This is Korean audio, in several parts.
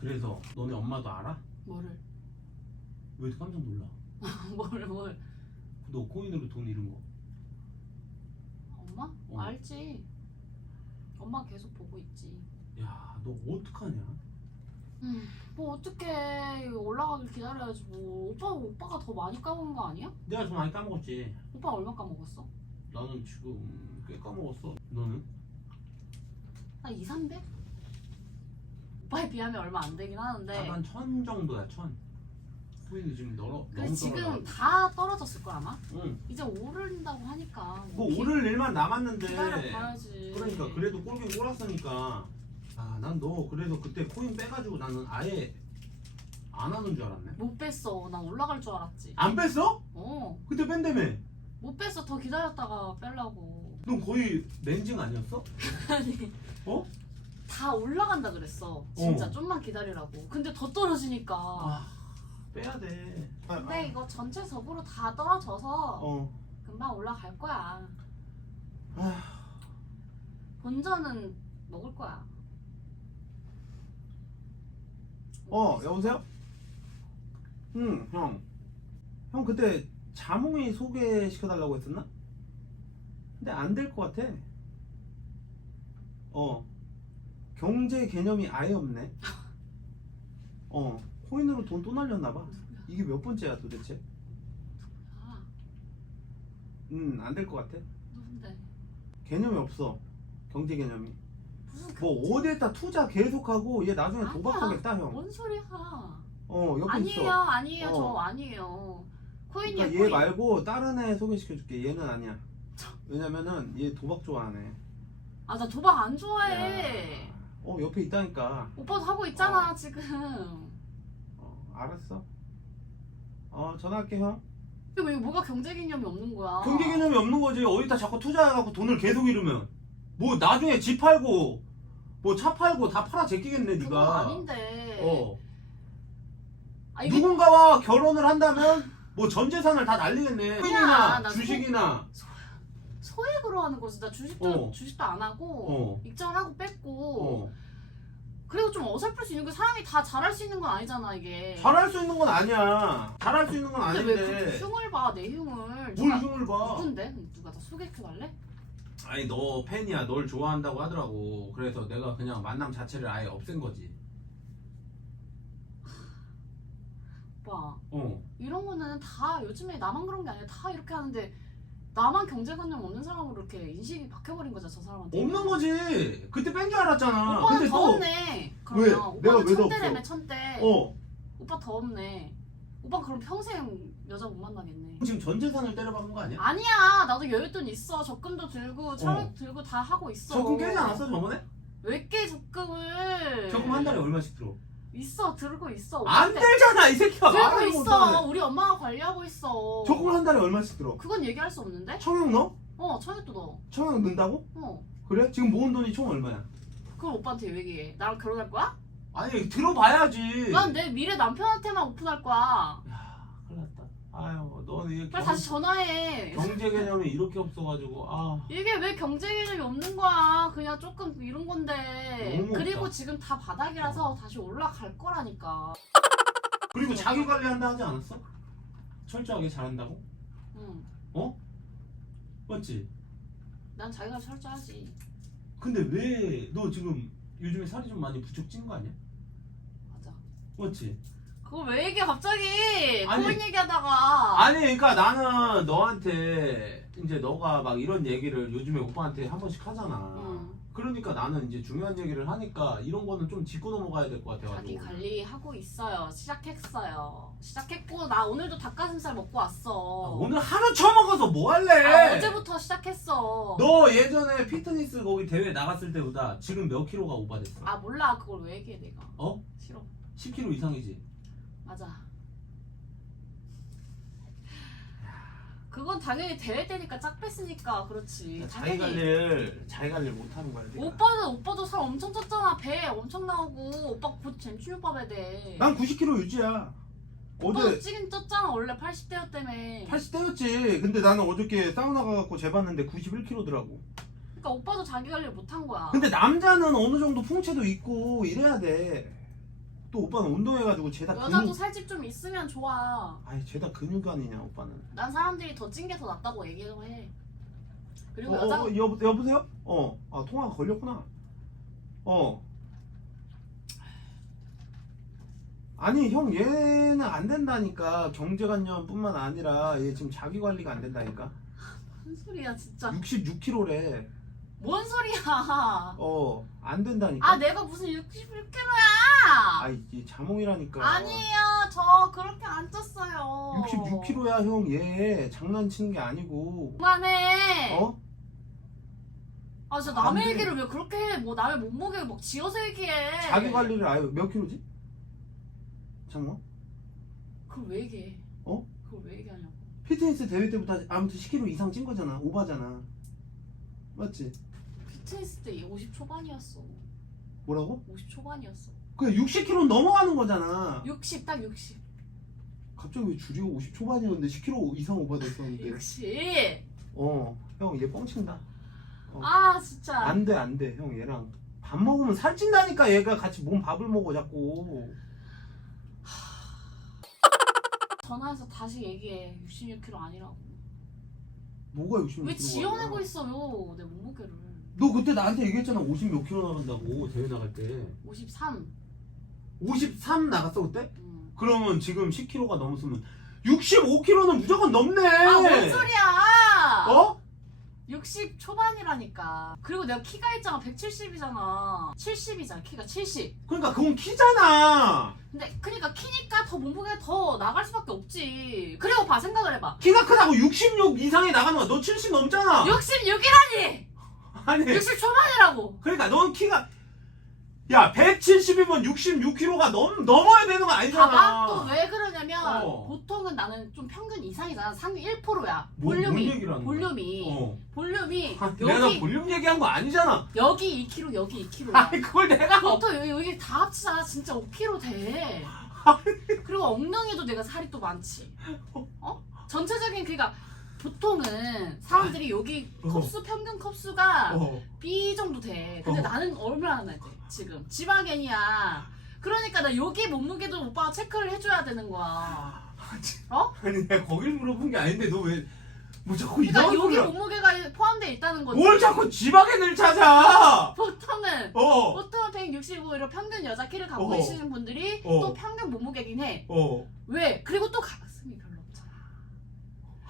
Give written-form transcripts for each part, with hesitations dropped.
그래서 너네 엄마도 알아? 뭐를? 왜 깜짝 놀라? 뭘? 너 코인으로 돈 잃은 거. 엄마? 알지. 엄마 계속 보고 있지. 야, 너 어떡하냐? 뭐 어떡해. 올라가길 기다려야지 뭐. 오빠가 더 많이 까먹은 거 아니야? 내가 좀 많이 까먹었지. 오빠 얼마 까먹었어? 나는 지금 꽤 까먹었어. 너는? 한 2, 300? 오빠에 비하면 얼마 안 되긴 하는데. 한 1000 정도야, 1000. 코인이 지금 근데 너무 지금 떨어져. 다 떨어졌을 거야 아마? 응. 이제 오른다고 하니까 뭐 오를 일만 남았는데. 기다려봐야지. 그러니까 그래도 꼴긴 꼴았으니까. 아, 난 너 그래서 그때 코인 빼가지고 나는 아예 안 하는 줄 알았네. 못 뺐어. 난 올라갈 줄 알았지. 안 뺐어? 그때 뺀다며. 못 뺐어. 더 기다렸다가 빼려고. 넌 거의 렌징 아니었어? 아니 어? 다 올라간다 그랬어. 진짜 좀만 기다리라고. 근데 더 떨어지니까. 아, 빼야 돼. 근데 이거 전체적으로 다 떨어져서 금방 올라갈 거야. 아, 본전은 먹을 거야. 여보세요? 형. 형 그때 자몽이 소개시켜달라고 했었나? 근데 안 될 것 같아. 경제 개념이 아예 없네. 코인으로 돈 또 날렸나봐. 이게 몇 번째야 도대체? 아, 안 될 것 같아. 누군데? 개념이 없어. 경제 개념이. 무슨 뭐 어디에다 투자 계속하고 얘 나중에 아니야. 도박하겠다 형. 뭔 소리야? 옆에 아니에요, 있어. 아니에요, 저 아니에요. 코인이야, 그러니까 얘 코인. 말고 다른 애 소개시켜줄게. 얘는 아니야. 왜냐면은 얘 도박 좋아하네. 아, 나 도박 안 좋아해. 옆에 있다니까. 오빠도 하고 있잖아, 지금. 알았어. 전화할게 형. 근데 왜 뭐가 경제 개념이 없는 거야? 경제 개념이 없는 거지. 어디다 자꾸 투자해갖고 돈을 계속 잃으면 뭐 나중에 집 팔고 뭐 차 팔고 다 팔아 제끼겠네 그건 네가. 아닌데. 이게 누군가와 결혼을 한다면 뭐 전 재산을 다 날리겠네. 코인이나 나 주식이나. 소액으로 하는 거지. 나 주식도 안 하고 익절하고 뺐고. 그리고 좀 어설플 수 있는 게 사람이 다 잘할 수 있는 건 아니잖아 이게. 잘할 수 있는 건 아니야. 잘할 수 있는 건 근데 왜 아닌데. 그 흉을 봐, 내 흉을. 뭘 흉을 봐? 누군데? 누가 나 소개해달래? 아니 너 팬이야. 널 좋아한다고 하더라고. 그래서 내가 그냥 만남 자체를 아예 없앤 거지. 오빠 이런 거는 다 요즘에 나만 그런 게 아니라 다 이렇게 하는데 나만 경제관념 없는 사람으로 이렇게 인식이 바뀌어버린 거잖아 저 사람한테. 없는 거지. 그때 뺀 줄 알았잖아. 오빠는 근데 더 또 없네. 왜? 그러면 내가 오빠는 왜 더 천대라며 없어? 천대. 오빠 더 없네. 오빠 그럼 평생 여자 못 만나겠네. 지금 전 재산을 때려박은 거 아니야? 아니야, 나도 여윳돈 있어. 적금도 들고 차도 들고 다 하고 있어. 적금 깨지 않았어 저번에? 왜 깨 적금을? 적금 한 달에 얼마씩 들어? 있어, 들고 있어. 안 들잖아 이 새끼야. 들고 말을 있어. 못하네. 우리 엄마가 관리하고 있어. 적금 한 달에 얼마씩 들어? 그건 얘기할 수 없는데? 청약 넣어? 청약도 넣어. 청약 넣는다고? 그래? 지금 모은 돈이 총 얼마야? 그걸 오빠한테 왜 얘기해? 나랑 결혼할 거야? 아니 들어봐야지. 난 내 미래 남편한테만 오픈할 거야. 야 큰일 났다. 아유 너는 이게 빨리 다시 전화해. 경제 개념이 이렇게 없어가지고 이게 왜 경제 개념이 없는 거야? 그냥 조금 이런 건데. 너무 그리고 없다. 지금 다 바닥이라서 다시 올라갈 거라니까. 그리고 자기 관리한다 하지 않았어? 철저하게 잘한다고? 응. 맞지? 난 자기가 철저하지. 근데 왜 너 지금 요즘에 살이 좀 많이 부쩍 찐 거 아니야? 맞아. 맞지? 그걸 왜 얘기해 갑자기? 아니, 코인 얘기하다가. 아니 그러니까 나는 너한테 이제 너가 막 이런 얘기를 요즘에 오빠한테 한 번씩 하잖아. 응. 그러니까 나는 이제 중요한 얘기를 하니까 이런 거는 좀 짚고 넘어가야 될 것 같아가지고. 자기 관리하고 있어요. 시작했고 나 오늘도 닭가슴살 먹고 왔어. 오늘 하루 처먹어서 뭐 할래? 어제부터 시작했어. 너 예전에 피트니스 거기 대회 나갔을 때보다 지금 몇 킬로가 오바됐어? 몰라. 그걸 왜 얘기해 내가. 싫어. 10kg 이상이지? 맞아. 그건 당연히 대회 때니까 짝 뺐으니까 그렇지. 자기 관리를 못하는 거야 네가. 오빠도 살 엄청 쪘잖아. 배 엄청 나오고. 오빠 곧 잼춘 오빠 배 돼. 난 90kg 유지야. 오빠도 어제 찌긴 쪘잖아. 원래 80대였다며. 80대였지. 근데 나는 어저께 사우나 가갖고 재봤는데 91kg더라고. 그러니까 오빠도 자기 관리를 못한 거야. 근데 남자는 어느 정도 풍채도 있고 이래야 돼. 또 또 오빠는 운동해가지고 죄다 여자도 근육. 살집 좀 있으면 좋아. 아니 죄다 근육 아니냐 오빠는. 난 사람들이 더 찐 게 더 낫다고 얘기를 해. 그리고 여자 여보세요? 아 통화가 걸렸구나. 아니 형 얘는 안 된다니까. 경제관념뿐만 아니라 얘 지금 자기 관리가 안 된다니까. 무슨 소리야 진짜. 66kg래. 뭔 소리야. 안 된다니까. 아 내가 무슨 61kg야. 아이 얘 자몽이라니까. 아니에요. 저 그렇게 안 쪘어요. 66kg야 형. 얘 장난치는 게 아니고. 그만해. 아 진짜 안 남의 돼. 얘기를 왜 그렇게 해. 뭐 남의 몸무게를 막 지어서 얘기해. 자기 관리를 아예 몇 킬로지? 잠깐만. 그걸 왜 얘기해. 그걸 왜 얘기하냐고. 피트니스 대회 때부터 아무튼 10kg 이상 찐 거잖아. 오바잖아. 맞지? 피트니스 때 50 초반이었어. 뭐라고? 50 초반이었어. 그래 60kg 넘어가는 거잖아. 60 딱 60. 갑자기 왜 줄이고 50 초반이었는데 10kg 이상 오바됐었는데. 60. 형 얘 뻥친다. 아 진짜. 안 돼. 형 얘랑 밥 먹으면 살찐다니까. 얘가 같이 몸 밥을 먹어 자꾸. 전화해서 다시 얘기해. 66kg 아니라고. 뭐가 66kg? 왜 지어내고 있어요 내 몸무게를. 너 그때 나한테 얘기했잖아. 50 몇 킬로 나간다고 대회 나갈 때. 53. 53 나갔어 그때? 응. 그러면 지금 10kg가 넘었으면 65kg는 무조건 넘네. 아 뭔 소리야. 60 초반이라니까. 그리고 내가 키가 있잖아. 170이잖아. 70이잖아. 키가 70. 그러니까 그건 키잖아. 근데 그니까 키니까 더 몸무게가 더 나갈 수밖에 없지. 그리고 봐 생각을 해봐. 키가 크다고 66 이상이 나가는 거야. 너 70 넘잖아. 66이라니. 아니 60 초반이라고. 그러니까 넌 키가 야 170이면 66kg가 넘어야 되는 거 아니잖아. 봐봐 또 왜 그러냐면 보통은 나는 좀 평균 이상이잖아. 상위 1%야. 뭔 볼륨이. 얘기를 하는 거야? 볼륨이 내가 여기 볼륨 얘기한 거 아니잖아. 여기 2kg 여기 2kg야. 아니 그걸 내가 보통 여기 다 합치자 진짜 5kg 돼. 그리고 엉덩이도 내가 살이 또 많지. 전체적인 그러니까 보통은 사람들이 여기 컵수 평균 컵수가 B 정도 돼. 근데 나는 얼마나 돼 지금 지방엔이야. 그러니까 나 여기 몸무게도 오빠가 체크를 해줘야 되는 거야. 아니 내가 거길 물어본 게 아닌데 너 왜 뭐 자꾸 그러니까 이상한 여기 소리야. 몸무게가 포함되어 있다는 거지. 뭘 자꾸 지방엔을 찾아. 보통은 165 이런 평균 여자 키를 갖고 계시는 분들이 또 평균 몸무게긴 해. 왜? 그리고 또 가슴이 별로 없잖아.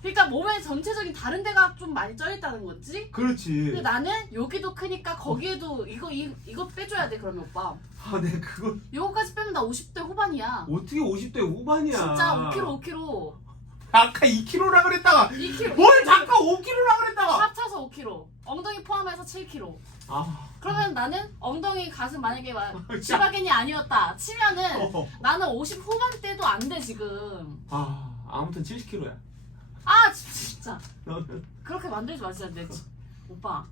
그러니까 몸의 전체적인 다른 데가 좀 많이 쪄 있다는 거지. 그렇지. 근데 나는 여기도 크니까 거기에도 이거 빼줘야 돼. 그러면 오빠 내가 그걸 요거까지 빼면 나 50대 후반이야. 어떻게 50대 후반이야. 진짜 5kg. 아까 2kg라 그랬다가 2kg. 뭘 잠깐 5kg라 그랬다가 합쳐서 5kg. 엉덩이 포함해서 7kg. 아 그러면 나는 엉덩이 가슴 만약에 지바겐이 아니었다 치면은 나는 50 후반대도 안 돼 지금. 아무튼 70kg야. 아 진짜 그렇게 만들지 마세요. 내 오빠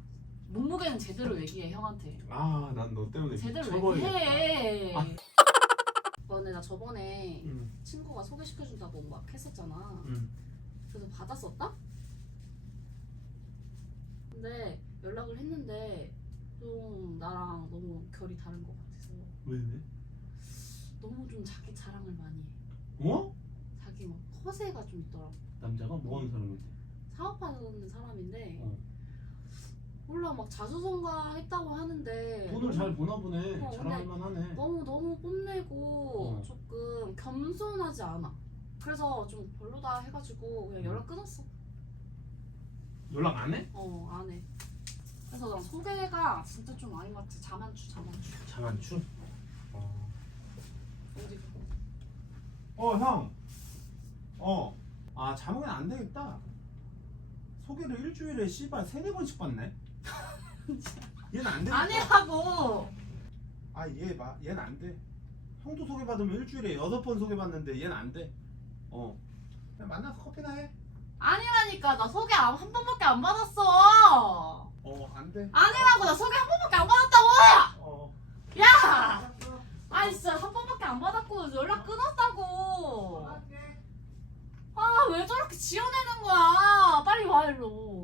몸무게는 제대로 얘기해 형한테. 난 너 때문에 제대로 얘기해. 나 저번에 친구가 소개시켜준다고 막 했었잖아. 그래서 받았었다? 근데 연락을 했는데 좀 나랑 너무 결이 다른 것 같아서. 왜? 너무 좀 자기 자랑을 많이 해. 자기 막 허세가 좀 있더라고. 남자가 뭐 하는 사람인데? 사업하는 사람인데 몰라 막 자수성가했다고 하는데 돈을 잘 버나 보네. 근데 자랑할 만하네. 너무 뽐내고 조금 겸손하지 않아. 그래서 좀 별로다 해가지고 그냥 연락 끊었어. 연락 안 해? 안 해. 그래서 난 소개가 진짜 좀 아닌 것 같아. 자만추. 자만추? 어디? 형. 자몽이 안 되겠다. 소개를 일주일에 씨발 3-4번씩 받네. 얘는 안 되겠다. 아니라고. 얘는 안 돼. 형도 소개받으면 일주일에 6번 소개받는데 얘는 안 돼. 그냥 만나서 커피나 해. 아니라니까. 나 소개 한 번밖에 안 받았어. 안 돼. 아니라고. 나 소개 한 번밖에 안 받았다고. 야! 아니 진짜 한 번밖에 안 받았고 연락 끊었다고. 왜 저렇게 지어내는 거야. 빨리 와 일로.